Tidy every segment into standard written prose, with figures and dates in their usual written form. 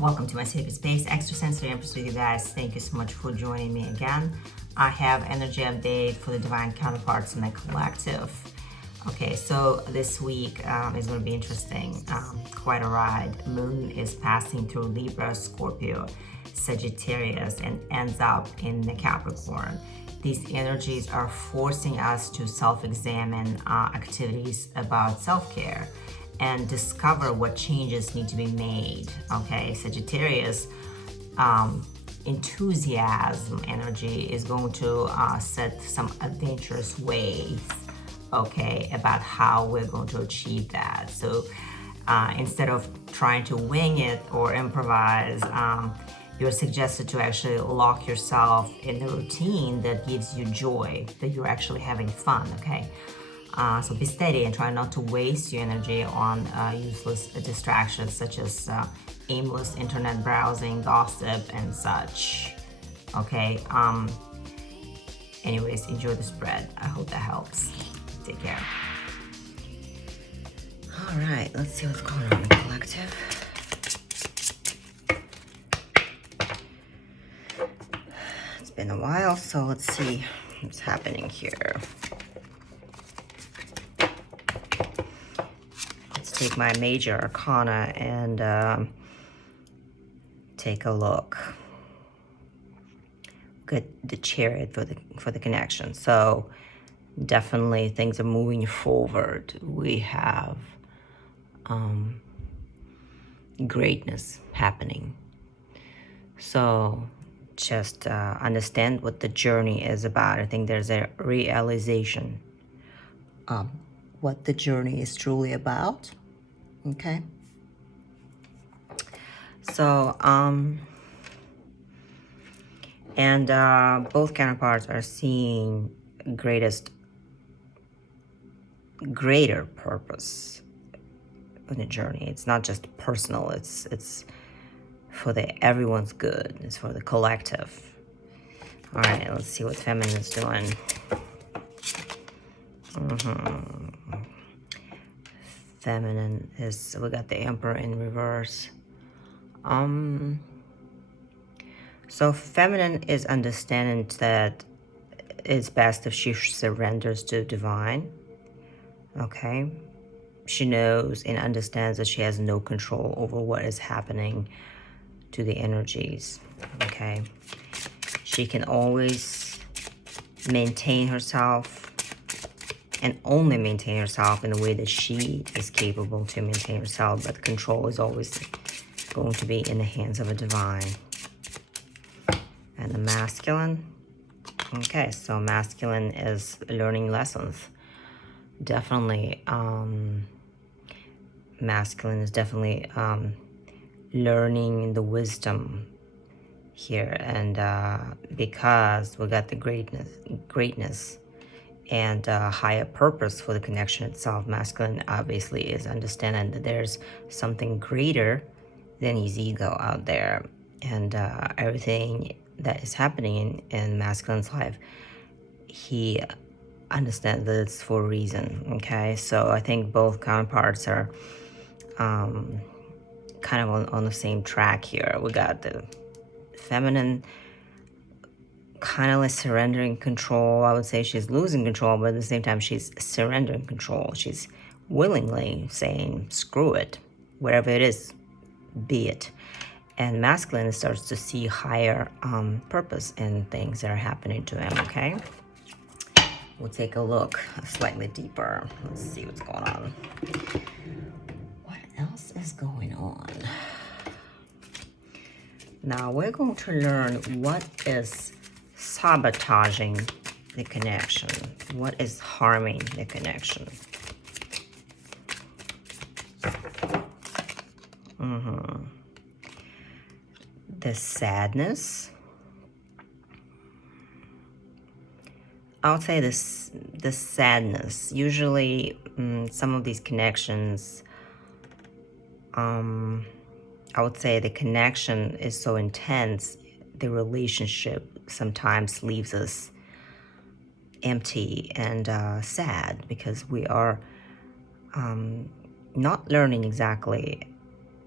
Welcome to my sacred space, Extrasensory Empress with you guys. Thank you so much for joining me again. I have energy update for the divine counterparts in the collective. Okay, so this week is going to be interesting. Quite a ride. Moon is passing through Libra, Scorpio, Sagittarius, and ends up in the Capricorn. These energies are forcing us to self-examine activities about self-care and discover what changes need to be made. Okay, Sagittarius enthusiasm energy is going to set some adventurous ways, okay, about how we're going to achieve that. So instead of trying to wing it or improvise, you're suggested to actually lock yourself in the routine that gives you joy, that you're actually having fun, okay? So be steady and try not to waste your energy on useless distractions such as aimless internet browsing, gossip, and such. Okay. Anyways, enjoy the spread. I hope that helps. Take care. All right, let's see what's going on in the collective. It's been a while, so let's see what's happening here. Take my major arcana and take a look. Get the Chariot for the connection. So definitely things are moving forward. We have greatness happening. So just understand what the journey is about. I think there's a realization what the journey is truly about. Okay. So, both counterparts are seeing greater purpose in the journey. It's not just personal. It's for everyone's good. It's for the collective. All right. Let's see what feminine is doing. Feminine is, we got the Emperor in reverse. So feminine is understanding that it's best if she surrenders to divine. Okay, she knows and understands that she has no control over what is happening to the energies. Okay, she can always maintain herself and only maintain herself in the way that she is capable to maintain herself, but control is always going to be in the hands of a divine. And the masculine, okay, so masculine is learning lessons. Definitely, masculine is definitely learning the wisdom here, and because we got the greatness and higher purpose for the connection itself. Masculine obviously is understanding that there's something greater than his ego out there, and everything that is happening in masculine's life, he understands that it's for a reason. Okay, so I think both counterparts are kind of on the same track here. We got the feminine kind of like surrendering control. I would say she's losing control, but at the same time she's surrendering control. She's willingly saying screw it, wherever it is, be it. And masculine starts to see higher purpose in things that are happening to him. Okay, we'll take a look slightly deeper. Let's see what's going on. What else is going on? Now we're going to learn what is sabotaging the connection. What is harming the connection? The sadness. I would say the sadness. Usually, some of these connections, I would say the connection is so intense, the relationship sometimes leaves us empty and sad because we are not learning exactly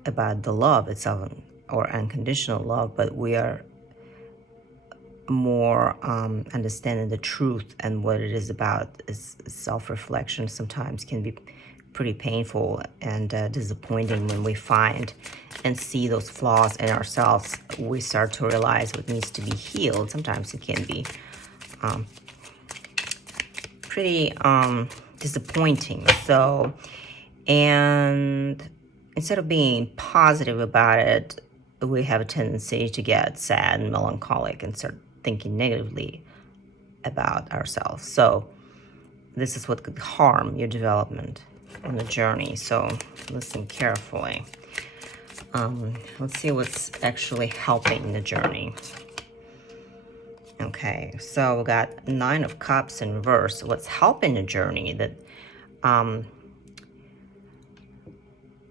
about the love itself or unconditional love, but we are more understanding the truth and what it is about. Is self-reflection sometimes can be pretty painful and disappointing when we find and see those flaws in ourselves. We start to realize what needs to be healed. Sometimes it can be pretty disappointing. So, and instead of being positive about it, we have a tendency to get sad and melancholic and start thinking negatively about ourselves. So this is what could harm your development on the journey. So listen carefully. Let's see what's actually helping the journey. Okay, so we got 9 of Cups in reverse. What's helping the journey?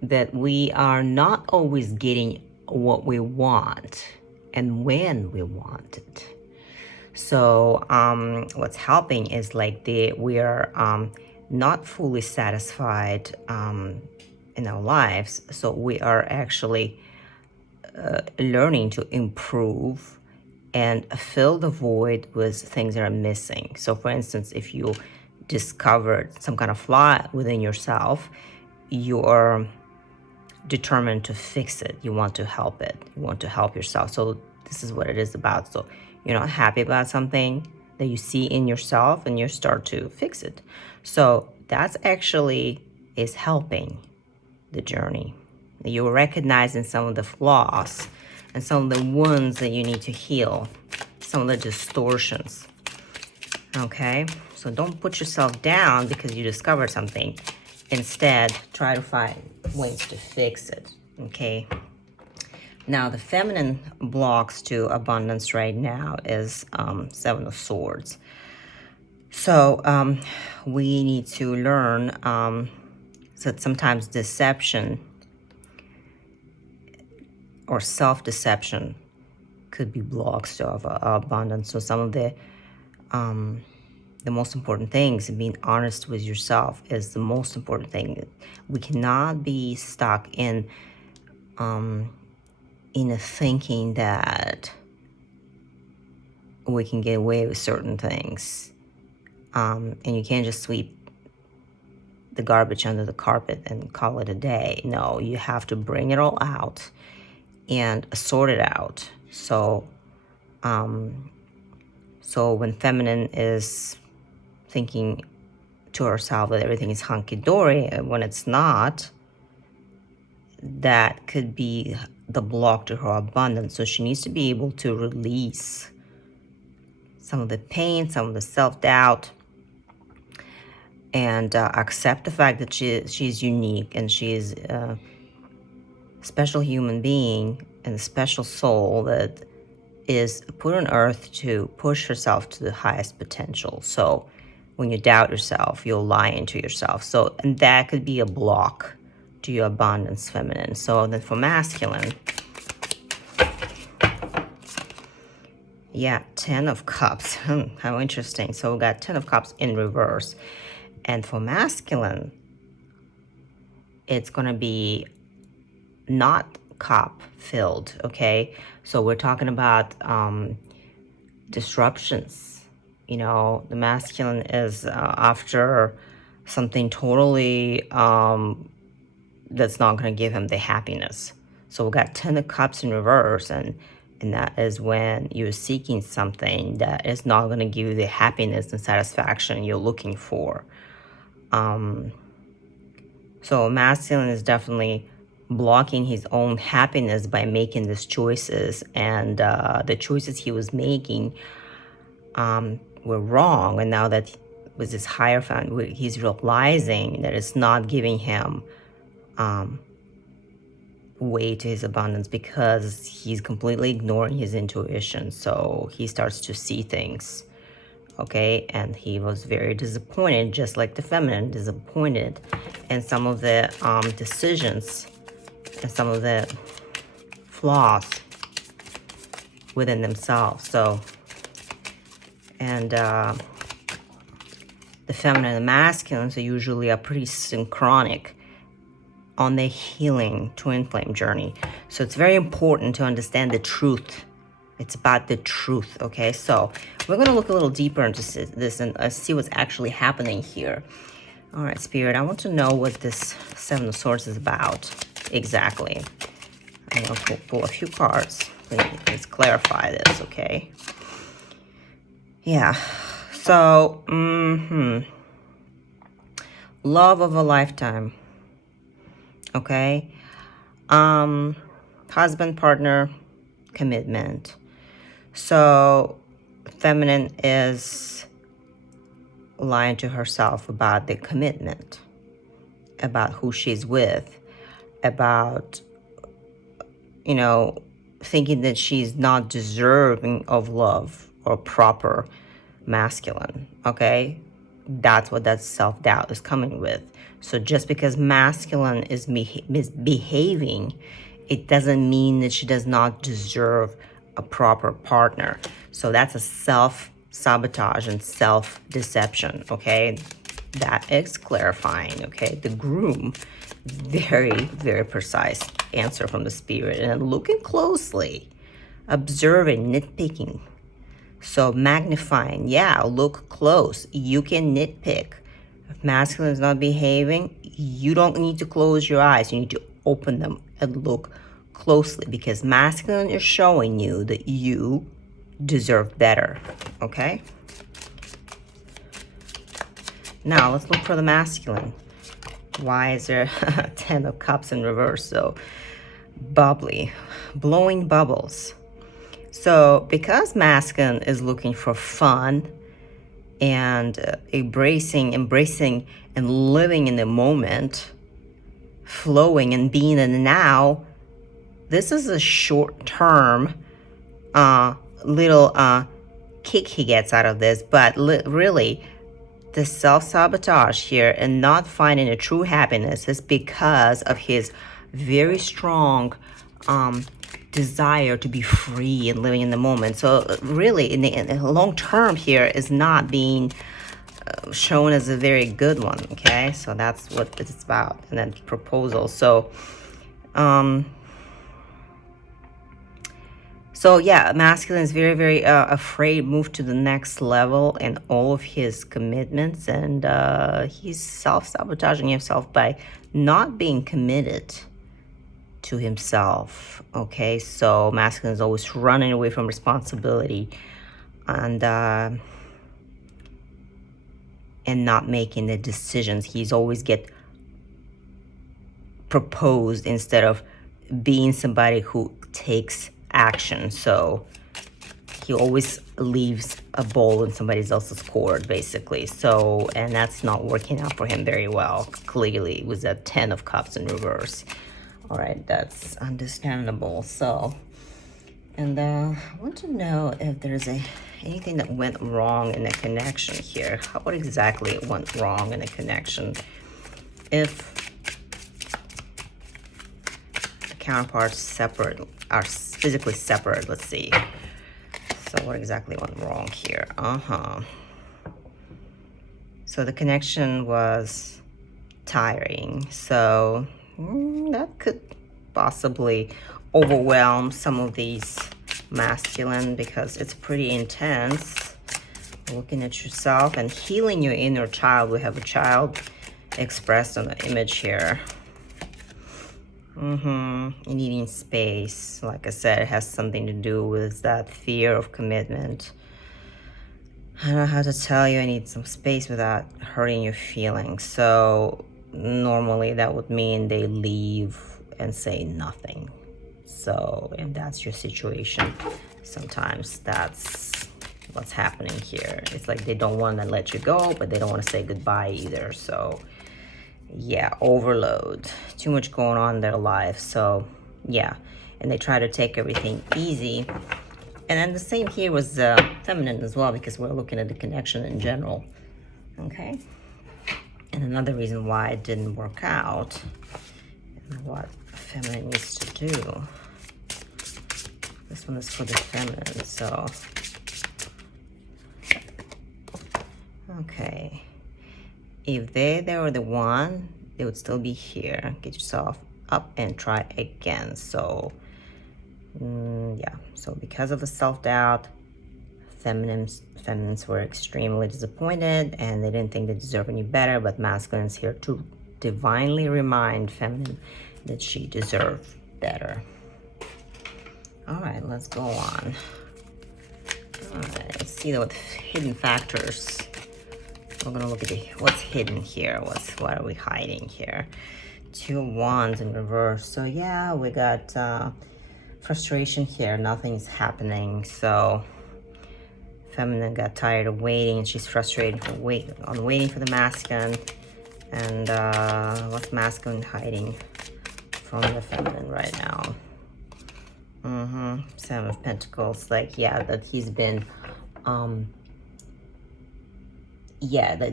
That we are not always getting what we want and when we want it. So what's helping is like we are not fully satisfied in our lives. So we are actually learning to improve and fill the void with things that are missing. So for instance, if you discovered some kind of flaw within yourself, you are determined to fix it. You want to help it. You want to help yourself. So this is what it is about. So you're not happy about something that you see in yourself and you start to fix it. So that's actually is helping the journey. You're recognizing some of the flaws and some of the wounds that you need to heal, some of the distortions. Okay, so don't put yourself down because you discovered something. Instead, try to find ways to fix it. Okay. Now, the feminine blocks to abundance right now is 7 of Swords. So we need to learn that sometimes deception or self-deception could be blocks to abundance. So some of the most important things, being honest with yourself is the most important thing. We cannot be stuck in a thinking that we can get away with certain things, and you can't just sweep the garbage under the carpet and call it a day. No, you have to bring it all out and sort it out. So so when feminine is thinking to herself that everything is hunky-dory, and when it's not, that could be the block to her abundance. So she needs to be able to release some of the pain, some of the self-doubt, and accept the fact that she's unique and she is a special human being and a special soul that is put on earth to push herself to the highest potential. So when you doubt yourself, you'll lie into yourself. So, and that could be a block to your abundance, feminine. So then for masculine, yeah, 10 of Cups. How interesting. So we got 10 of Cups in reverse. And for masculine, it's going to be not cup filled, okay? So we're talking about disruptions. You know, the masculine is after something totally that's not going to give him the happiness. So we got 10 of Cups in reverse, and that is when you're seeking something that is not going to give you the happiness and satisfaction you're looking for. So masculine is definitely blocking his own happiness by making these choices, and the choices he was making were wrong. And now that with his Hierophant, he's realizing that it's not giving him way to his abundance because he's completely ignoring his intuition. So he starts to see things, okay? And he was very disappointed, just like the feminine, disappointed in some of the decisions and some of the flaws within themselves. So, and the feminine and the masculine, so usually are pretty synchronic on their healing twin flame journey. So it's very important to understand the truth. It's about the truth, okay? So we're going to look a little deeper into this and see what's actually happening here. All right, Spirit, I want to know what this Seven of Swords is about exactly. I'm going to pull a few cards. Let's clarify this, okay? Yeah. So, love of a lifetime. Okay? Husband, partner, commitment. So, feminine is lying to herself about the commitment, about who she's with, about, you know, thinking that she's not deserving of love or proper masculine, okay? That's what that self-doubt is coming with. So just because masculine is misbehaving, it doesn't mean that she does not deserve a proper partner. So that's a self-sabotage and self-deception, okay? That is clarifying, okay? The groom, very, very precise answer from the spirit. And looking closely, observing, nitpicking. So magnifying, yeah, look close. You can nitpick. If masculine is not behaving, you don't need to close your eyes. You need to open them and look closely, because masculine is showing you that you deserve better, okay? Now, let's look for the masculine. Why is there 10 of Cups in reverse? So, bubbly, blowing bubbles. So, because masculine is looking for fun and embracing and living in the moment, flowing and being in the now, this is a short-term little kick he gets out of this, but really, the self-sabotage here and not finding a true happiness is because of his very strong desire to be free and living in the moment. So really, in the long term here is not being shown as a very good one, okay? So that's what it's about. And then proposal. So yeah, masculine is very, very afraid, move to the next level in all of his commitments, and he's self-sabotaging himself by not being committed to himself, okay? So masculine is always running away from responsibility and not making the decisions. He's always get proposed instead of being somebody who takes action. So he always leaves a ball in somebody else's court, basically. So, and that's not working out for him very well. Clearly, it was a 10 of Cups in reverse. All right, that's understandable. So, and I want to know if there's anything that went wrong in the connection here. What exactly went wrong in the connection? If the counterparts are physically separate, let's see. So what exactly went wrong here? So the connection was tiring. So that could possibly overwhelm some of these masculine, because it's pretty intense. Looking at yourself and healing your inner child. We have a child expressed on the image here. Needing space. Like I said, it has something to do with that fear of commitment. I don't know how to tell you, I need some space without hurting your feelings. So normally that would mean they leave and say nothing. So if that's your situation, sometimes that's what's happening here. It's like they don't want to let you go, but they don't want to say goodbye either. So yeah, overload, too much going on in their life. So yeah, and they try to take everything easy. And then the same here was feminine as well, because we're looking at the connection in general. Okay, and another reason why it didn't work out and what feminine needs to do. This one is for the feminine. So okay, if they were the one they would still be here. Get yourself up and try again. So yeah, so because of the self-doubt, feminines were extremely disappointed and they didn't think they deserve any better, but masculine's here to divinely remind feminine that she deserved better. All right, let's go on. All right, let's see what hidden factors. We're gonna look at what's hidden here. What are we hiding here? 2 of Wands in reverse. So yeah, we got frustration here. Nothing's happening. So feminine got tired of waiting, and she's frustrated for waiting for the masculine. And what's masculine hiding from the feminine right now? 7 of Pentacles. Like, yeah, that he's been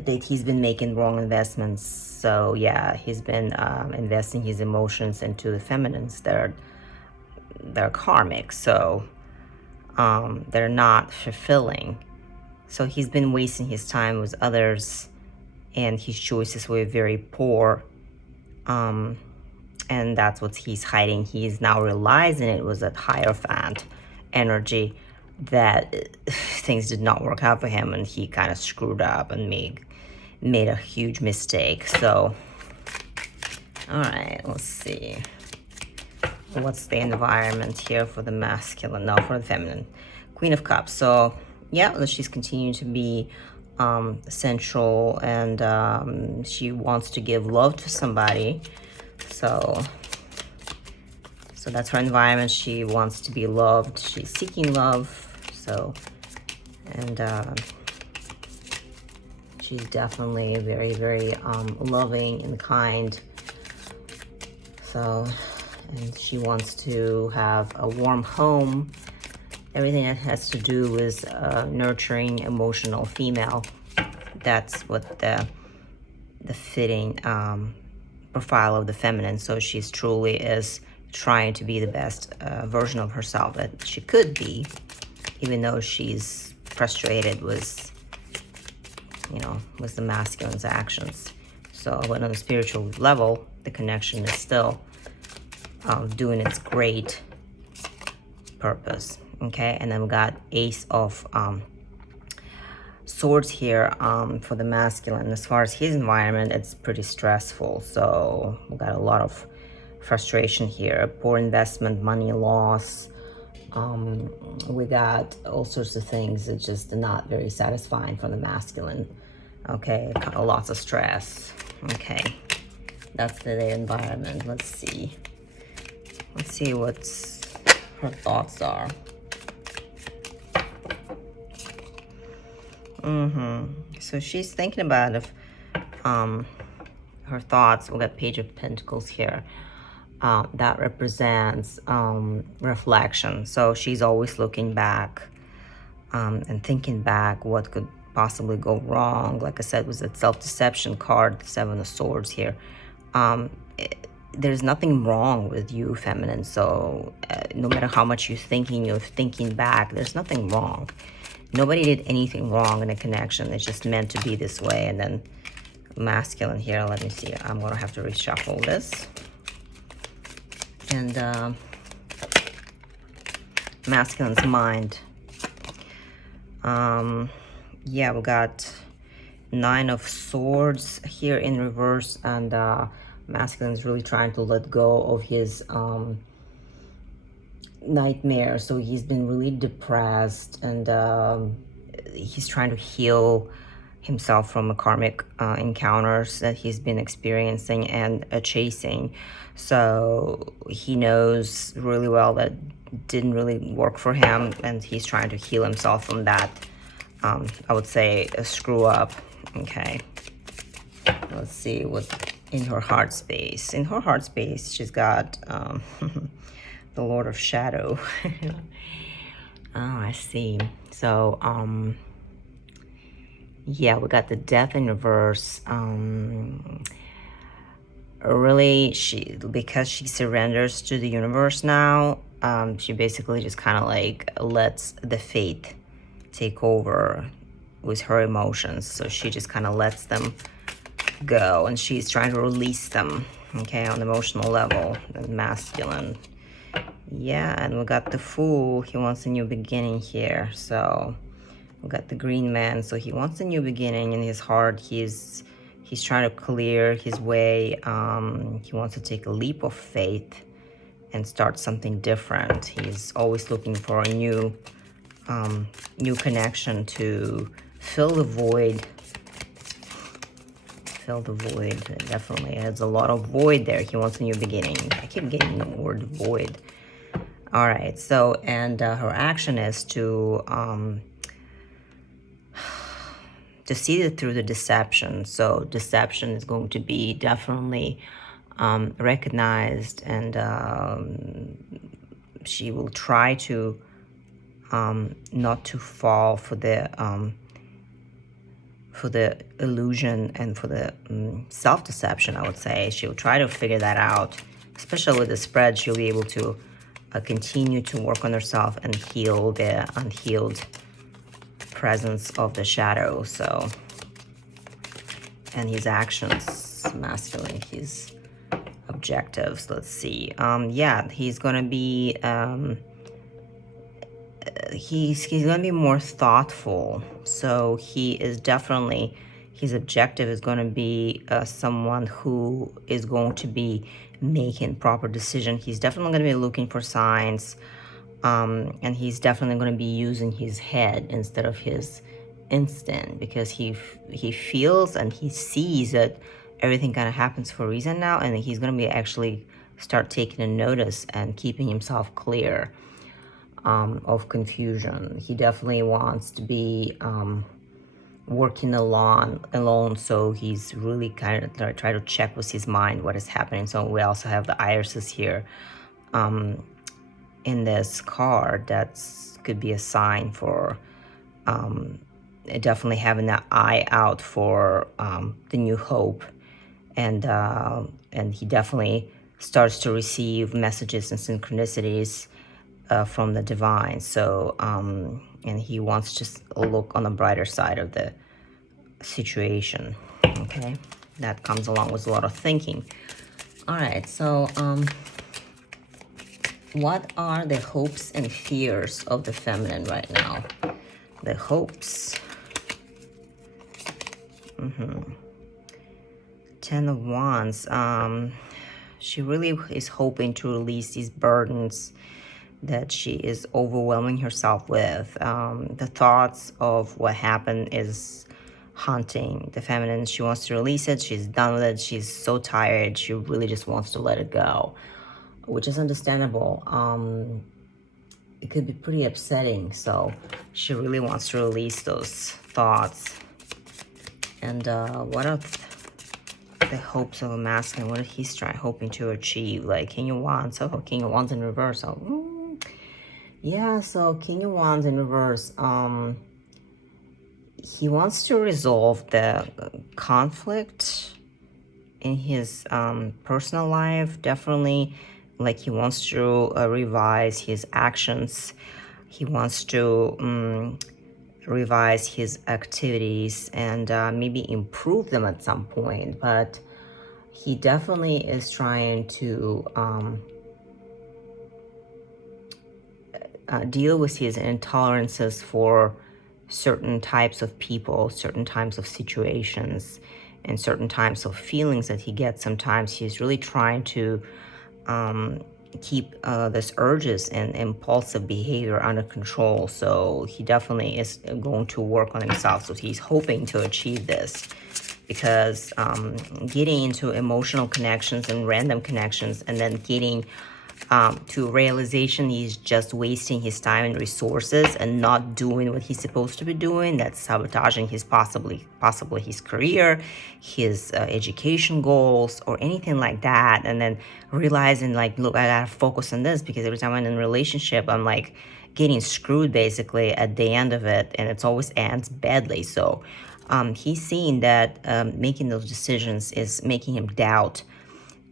that he's been making wrong investments. So yeah, he's been investing his emotions into the feminines. They're karmic, so they're not fulfilling. So he's been wasting his time with others, and his choices were very poor. And that's what he's hiding. He's now realizing it was that Hierophant energy, that things did not work out for him, and he kind of screwed up and made a huge mistake. So, all right, let's see. What's the environment here for the masculine? No, for the feminine. Queen of Cups. So, yeah, she's continuing to be sensual, and she wants to give love to somebody. So that's her environment. She wants to be loved. She's seeking love. So, and she's definitely very, very loving and kind. So, and she wants to have a warm home. Everything that has to do with nurturing, emotional female. That's what the fitting profile of the feminine. So she's truly is trying to be the best version of herself that she could be, even though she's frustrated with, with the masculine's actions. So, but on a spiritual level, the connection is still doing its great purpose. Okay, and then we got Ace of Swords here for the masculine. As far as his environment, it's pretty stressful. So we got a lot of frustration here, poor investment, money loss. We got all sorts of things that just not very satisfying for the masculine. Okay, lots of stress. Okay, that's their environment. Let's see what her thoughts are. So she's thinking about her thoughts. We got Page of Pentacles here. That represents reflection. So she's always looking back and thinking back what could possibly go wrong. Like I said, with that self-deception card, 7 of Swords here. There's nothing wrong with you, feminine. So no matter how much you're thinking back, there's nothing wrong. Nobody did anything wrong in a connection. It's just meant to be this way. And then masculine here, let me see. I'm going to have to reshuffle this. And masculine's mind. Yeah, we got 9 of Swords here in reverse. And masculine's really trying to let go of his nightmare. So he's been really depressed, and he's trying to heal himself from a karmic encounters that he's been experiencing and chasing. So he knows really well that didn't really work for him, and he's trying to heal himself from that. I would say a screw up. Okay, let's see what in her heart space. In her heart space, she's got the Lord of Shadow. Oh, I see. So, yeah, we got the Death in reverse. Really, because she surrenders to the universe now, she basically just kind of like lets the faith take over with her emotions. So she just kind of lets them go, and she's trying to release them, okay, on the emotional level, the masculine. Yeah, and we got the Fool. He wants a new beginning here. So we got the Green Man. So he wants a new beginning in his heart. He's trying to clear his way. He wants to take a leap of faith and start something different. He's always looking for a new connection to fill the void. Fill the void. Definitely has a lot of void there. He wants a new beginning. I keep getting the word void. All right, so, and her action is to see it through the deception. So deception is going to be definitely recognized, and she will try to not to fall for the illusion and for the self-deception, I would say. She'll try to figure that out, especially with the spread. She'll be able to continue to work on herself and heal the unhealed presence of the shadow. So, and his actions, masculine, his objectives, let's see. Yeah, he's gonna be he's gonna be more thoughtful. So he is definitely, his objective is going to be someone who is going to be making proper decision. He's definitely going to be looking for signs, and he's definitely going to be using his head instead of his instinct, because he feels and he sees that everything kind of happens for a reason now, and he's going to be actually start taking a notice and keeping himself clear of confusion. He definitely wants to be working alone, so he's really kind of try to check with his mind what is happening. So we also have the irises here in this card. That could be a sign for definitely having an eye out for the new hope, and he definitely starts to receive messages and synchronicities from the divine. So and he wants to look on the brighter side of the situation. Okay, that comes along with a lot of thinking. All right, so what are the hopes and fears of the feminine right now? The hopes. Ten of Wands. She really is hoping to release these burdens that she is overwhelming herself with. The thoughts of what happened is haunting the feminine. She wants to release it. She's done with it. She's so tired. She really just wants to let it go, which is understandable. It could be pretty upsetting. So she really wants to release those thoughts. And what are the hopes of a masculine? What is he hoping to achieve? Like King of Wands. Oh, King of Wands in reverse. Oh, yeah, so King of Wands in reverse. He wants to resolve the conflict in his personal life. Definitely, like he wants to revise his actions. He wants to revise his activities and maybe improve them at some point. But he definitely is trying to deal with his intolerances for certain types of people, certain types of situations, and certain types of feelings that he gets. Sometimes he's really trying to keep this urges and impulsive behavior under control. So he definitely is going to work on himself. So he's hoping to achieve this, because getting into emotional connections and random connections and then getting to realization he's just wasting his time and resources and not doing what he's supposed to be doing, that's sabotaging his possibly his career, his education goals, or anything like that. And then realizing, like, look, I gotta focus on this, because every time I'm in a relationship I'm like getting screwed basically at the end of it, and it's always ends badly. So he's seeing that making those decisions is making him doubt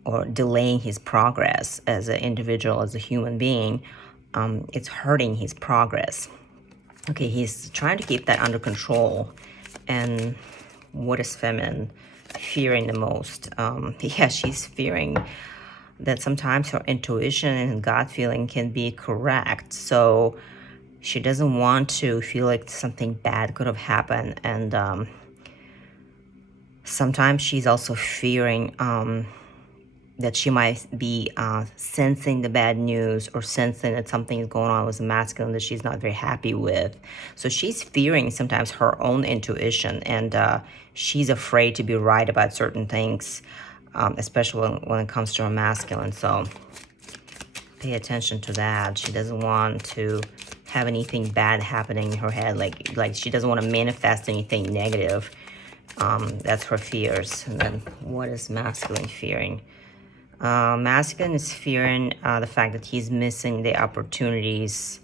or delaying his progress as an individual, as a human being. It's hurting his progress. Okay, he's trying to keep that under control. And what is feminine? fearing the most. Yeah, she's fearing that sometimes her intuition and gut feeling can be correct. So she doesn't want to feel like something bad could have happened. And sometimes she's also fearing that she might be sensing the bad news or sensing that something is going on with the masculine that she's not very happy with. So she's fearing sometimes her own intuition, and she's afraid to be right about certain things, especially when it comes to her masculine. So pay attention to that. She doesn't want to have anything bad happening in her head, like she doesn't want to manifest anything negative. That's her fears. And then what is masculine fearing? Masculine is fearing the fact that he's missing the opportunities.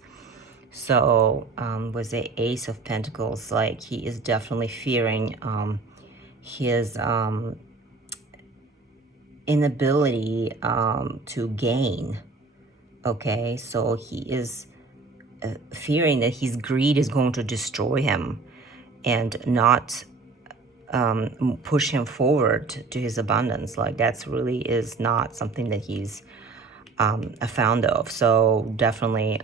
So with the Ace of Pentacles, like he is definitely fearing his inability to gain. Okay, so he is fearing that his greed is going to destroy him and not push him forward to his abundance. Like that's really is not something that he's a fond of. So definitely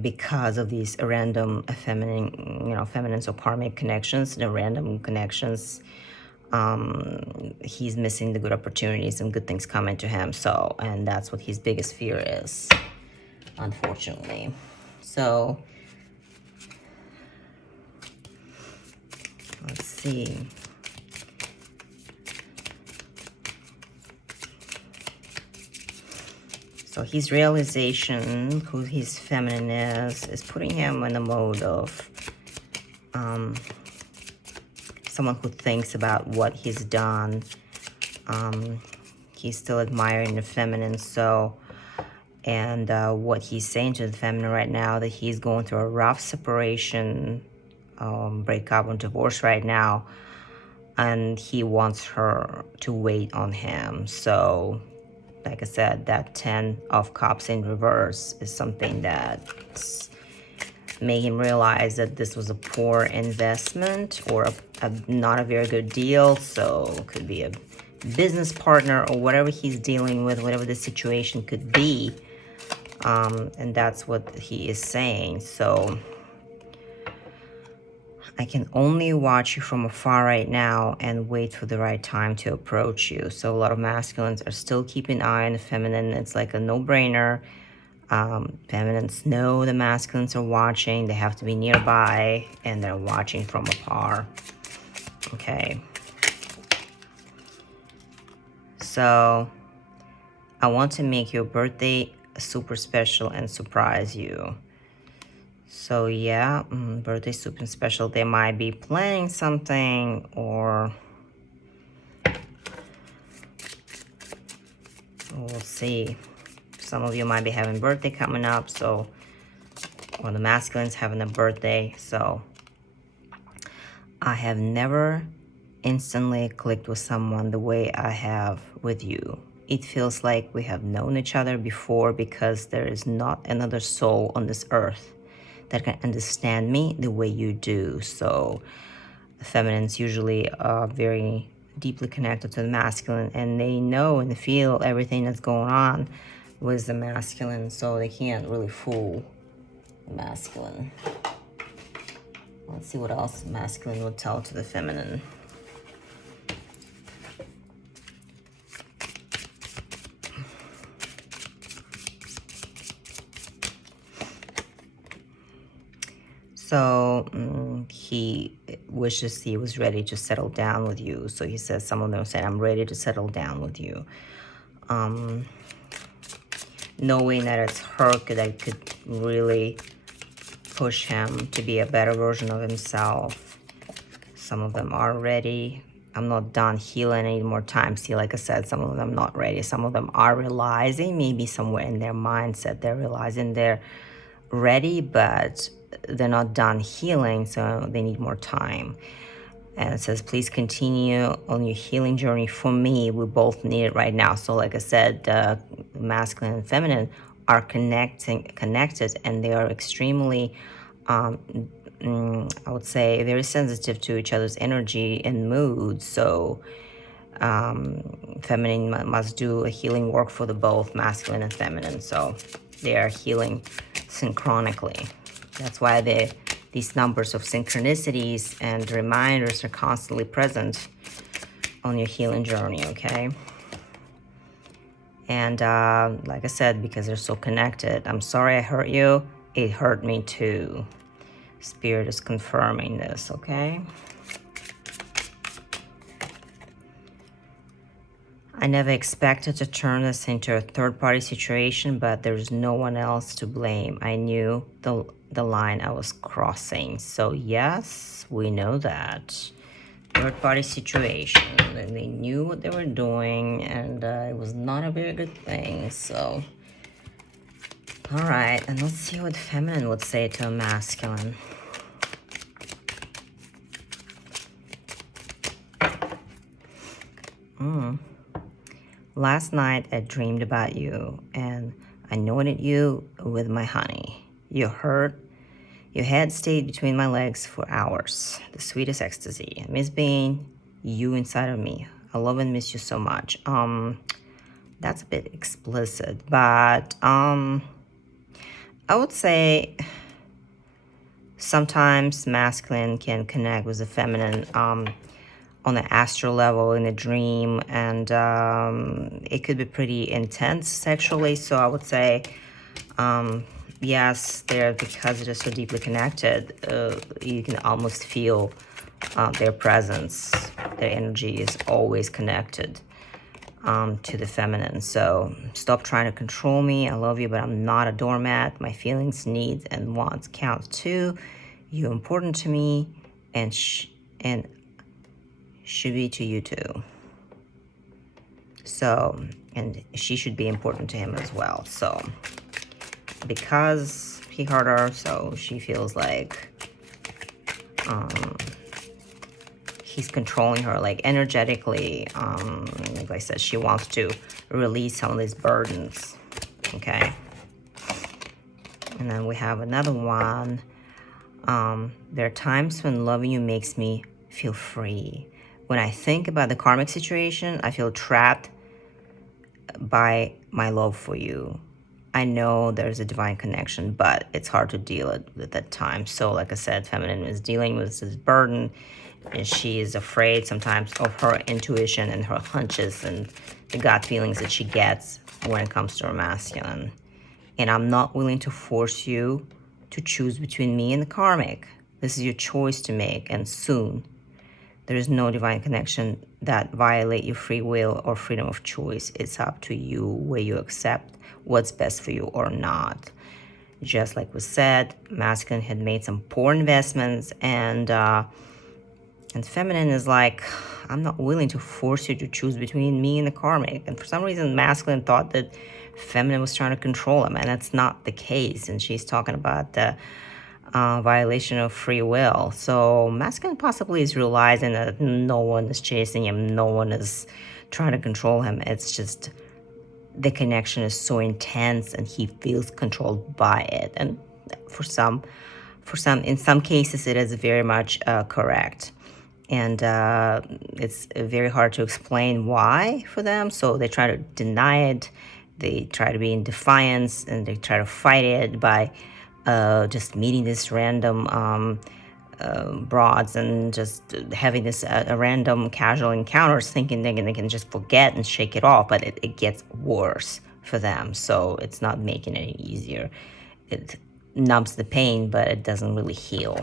because of these random feminine, feminine or karmic connections, the random connections, he's missing the good opportunities and good things coming to him. So, and that's what his biggest fear is, unfortunately. So let's see. So his realization, who his feminine is putting him in the mode of someone who thinks about what he's done. He's still admiring the feminine, so, and what he's saying to the feminine right now, that he's going through a rough separation, breakup and divorce right now, and he wants her to wait on him. So like I said, that 10 of Cups in reverse is something that made him realize that this was a poor investment or not a very good deal. So it could be a business partner or whatever he's dealing with, whatever the situation could be. And that's what he is saying. So I can only watch you from afar right now and wait for the right time to approach you. So a lot of masculines are still keeping an eye on the feminine. It's like a no-brainer. Feminines know the masculines are watching. They have to be nearby, and they're watching from afar. Okay. So I want to make your birthday super special and surprise you. So yeah, birthday super special. They might be planning something, or we'll see. Some of you might be having birthday coming up, so, or the masculine's having a birthday. So I have never instantly clicked with someone the way I have with you. It feels like we have known each other before, because there is not another soul on this earth that can understand me the way you do. So feminines usually are very deeply connected to the masculine, and they know and feel everything that's going on with the masculine, so they can't really fool the masculine. Let's see what else the masculine would tell to the feminine. So he wishes he was ready to settle down with you. So he says, some of them say, I'm ready to settle down with you. Knowing that it's her that could really push him to be a better version of himself. Some of them are ready. I'm not done healing, any more time. See, like I said, some of them not ready. Some of them are realizing, maybe somewhere in their mindset, they're realizing they're ready, but they're not done healing, so they need more time. And it says, please continue on your healing journey for me. We both need it right now. So like I said, masculine and feminine are connected, and they are extremely I would say, very sensitive to each other's energy and mood. So feminine must do a healing work for the both masculine and feminine. So they are healing synchronically. That's why these numbers of synchronicities and reminders are constantly present on your healing journey, okay? And like I said, because they're so connected, I'm sorry I hurt you. It hurt me too. Spirit is confirming this, okay? I never expected to turn this into a third-party situation, but there's no one else to blame. I knew the line I was crossing. So yes, we know that. Third-party situation. And they knew what they were doing, and it was not a very good thing. So, all right, and let's see what feminine would say to a masculine. Last night I dreamed about you, and I anointed you with my honey. Your head stayed between my legs for hours. The sweetest ecstasy. I miss being you inside of me. I love and miss you so much. That's a bit explicit, but I would say sometimes masculine can connect with the feminine on the astral level in a dream, and it could be pretty intense sexually. So I would say yes, they're, because they're so deeply connected, you can almost feel their presence. Their energy is always connected to the feminine. So stop trying to control me. I love you, but I'm not a doormat. My feelings, needs, and wants count too. You're important to me, and should be to you too. So, and she should be important to him as well. So, because he hurt her, so she feels like he's controlling her, like energetically. Like I said, she wants to release some of these burdens. Okay. And then we have another one. There are times when loving you makes me feel free. When I think about the karmic situation, I feel trapped by my love for you. I know there's a divine connection, but it's hard to deal with at times. So like I said, feminine is dealing with this burden, and she is afraid sometimes of her intuition and her hunches and the gut feelings that she gets when it comes to her masculine. And I'm not willing to force you to choose between me and the karmic. This is your choice to make, and soon. There is no divine connection that violate your free will or freedom of choice. It's up to you where you accept what's best for you or not. Just like we said, masculine had made some poor investments, and feminine is like, I'm not willing to force you to choose between me and the karmic. And for some reason, masculine thought that feminine was trying to control him, and that's not the case. And she's talking about the violation of free will. So masculine possibly is realizing that no one is chasing him, no one is trying to control him. It's just the connection is so intense, and he feels controlled by it. And in some cases, it is very much correct. And it's very hard to explain why for them. So they try to deny it. They try to be in defiance, and they try to fight it by just meeting this random broads and just having this random casual encounters, thinking they can just forget and shake it off, but it gets worse for them. So it's not making it any easier. It numbs the pain, but it doesn't really heal.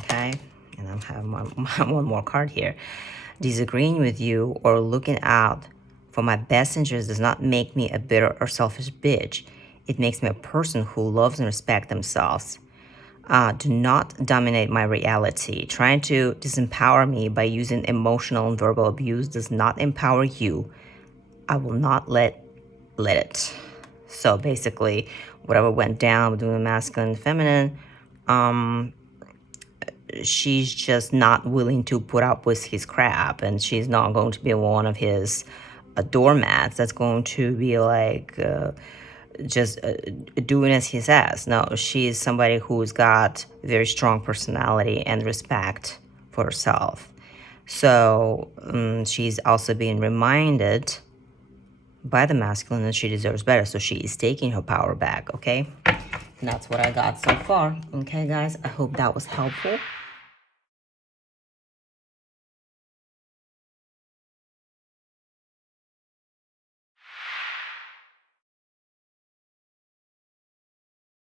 Okay, and I have one more card here. Disagreeing with you or looking out for my best interest does not make me a bitter or selfish bitch. It makes me a person who loves and respects themselves. Do not dominate my reality. Trying to disempower me by using emotional and verbal abuse does not empower you. I will not let it. So basically, whatever went down between the masculine and feminine, she's just not willing to put up with his crap, and she's not going to be one of his doormats that's going to be like just doing as he says. No, she's somebody who's got very strong personality and respect for herself. So she's also being reminded by the masculine that she deserves better. So she is taking her power back, okay? And that's what I got so far. Okay, guys, I hope that was helpful.